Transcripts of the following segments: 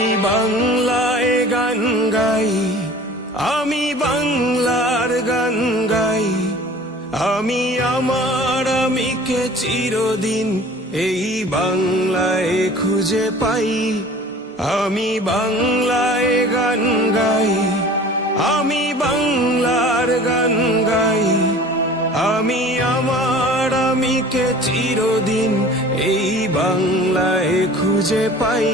আমি বাংলায় গান গাই, আমি বাংলার গান গাই। আমি আমার আমিকে চিরদিন এই বাংলায় খুঁজে পাই। আমি বাংলায় গান গাই, আমি বাংলার গান গাই। আমি আমার আমিকে চিরদিন এই বাংলায় খুঁজে পাই।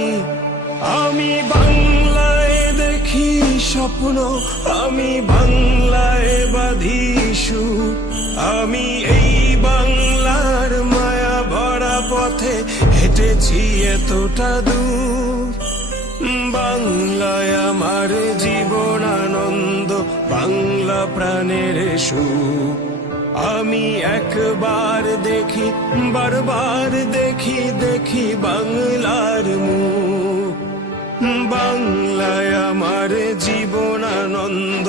আমি বাংলায় দেখি স্বপ্ন, আমি বাংলায় বাঁধি সুর। আমি এই বাংলার মায়া ভরা পথে হেঁটেছি এতটা দূর। বাংলায় আমার জীবন আনন্দ, বাংলা প্রাণের সুখ। আমি একবার দেখি, বারবার দেখি, দেখি বাংলার মুখ। বাংলায় আমার জীবন আনন্দ,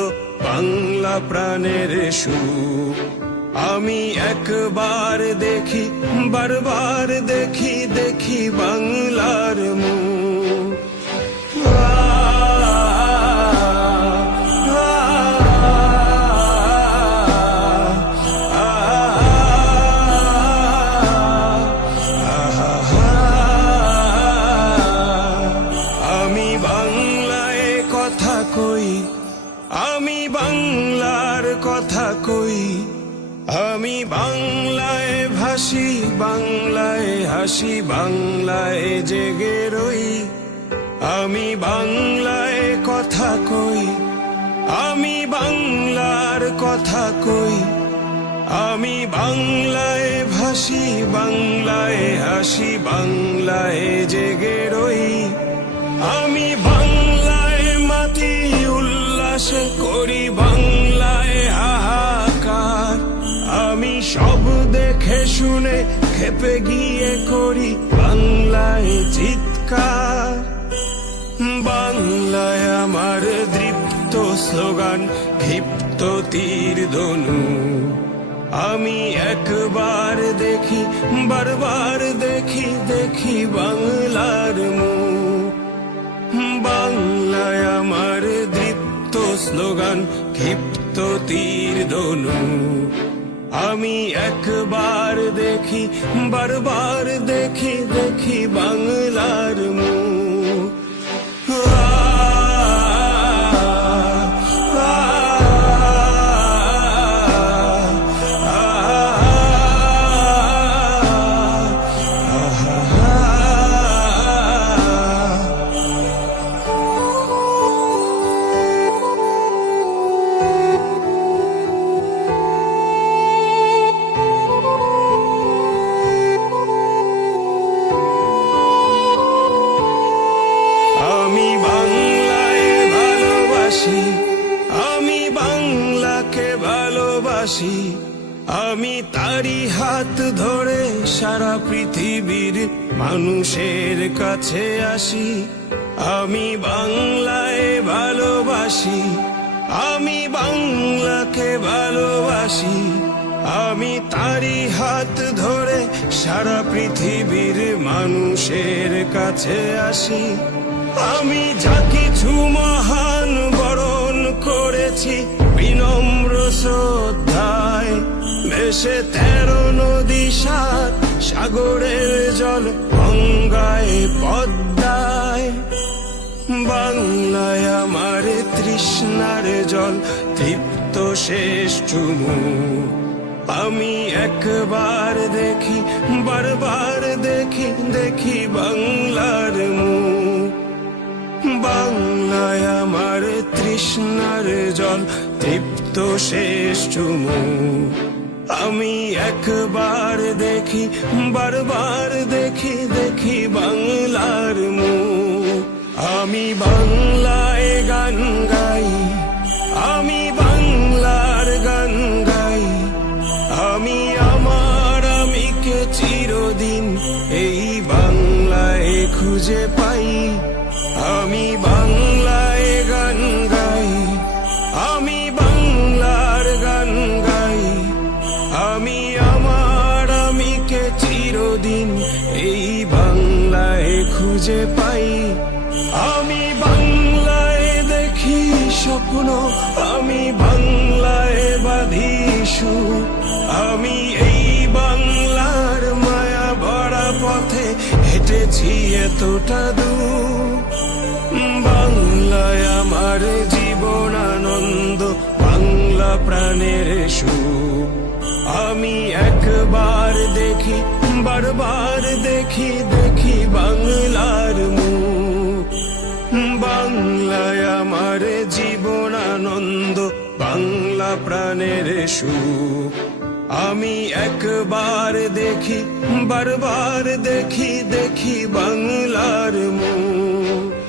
বাংলা প্রাণের সুখ। আমি একবার দেখি, বারবার দেখি, দেখি বাংলার মুখ। আমি বাংলায় কথা কই, আমি বাংলার কথা কই। আমি বাংলায় ভাসি, বাংলায় হাসি, বাংলায় জেগে রই। আমি বাংলায় কথা কই, আমি বাংলার কথা কই। আমি বাংলায় ভাসি, বাংলায় হাসি, বাংলায় জেগে রই। আমি বাংলায় মাটি উল্লাসে করি, বাংলায় হাহাকার। আমি সব দেখে শুনে খেপে গিয়ে করি বাংলায় চিৎকার। বাংলায় আমার দৃপ্ত স্লোগান, ক্ষিপ্ত তীর ধনু। আমি একবার দেখি, বারবার দেখি, দেখি বাংলার মুখ। বাংলায় আমার দৃপ্ত স্লোগান, ক্ষিপ্ত তীর ধনু। আমি একবার দেখি, বারবার দেখি, দেখি বাংলার মুখ। আমি বাংলায় ভালোবাসি, আমি বাংলাকে ভালোবাসি। আমি তারি হাত ধরে সারা পৃথিবীর মানুষের কাছে আসি। আমি বাংলায় ভালোবাসি, আমি বাংলাকে ভালোবাসি। আমি তারি হাত ধরে সারা পৃথিবীর মানুষের কাছে আসি। আমি যা কিছু মহান বরণ করেছি বিনম্র শ্রদ্ধায়। ভেসে 13 নদী, 7 সাগরের জল, গঙ্গায় পদ্মায়। বাংলায় আমার তৃষ্ণার জল, তৃপ্ত শেষ চুমুক। আমি একবার দেখি, বারবার দেখি, দেখি বাংলার মুখ। বাংলায় আমার তৃষ্ণার জল, তৃপ্ত শেষ চুমুক। আমি একবার দেখি, বারবার দেখি, দেখি বাংলার মুখ। আমি বাংলায় গান গাই, আমি বাংলার গান গাই। আমি আমার আমিকে চিরদিন এই বাংলায় খুঁজে পাই। আমি বাংলায় গান গাই, আমি বাংলার গান গাই। আমি আমার আমিকে চিরদিন এই বাংলায় খুঁজে পাই। আমি বাংলায় দেখি স্বপ্ন, আমি বাংলায় বাঁধি সুর, আমি এই বাংলার মায়া ভরা পথে হেঁটেছি এতটা দূর। বাংলায় আমার জীবন আনন্দ, বাংলা প্রাণের সুর। আমি একবার দেখি, বারবার দেখি, দেখি বাংলার মুখ। বাংলায় আমার জীবন আনন্দ, বাংলা প্রাণের সুখ। আমি একবার দেখি, বারবার দেখি, দেখি বাংলার মুখ।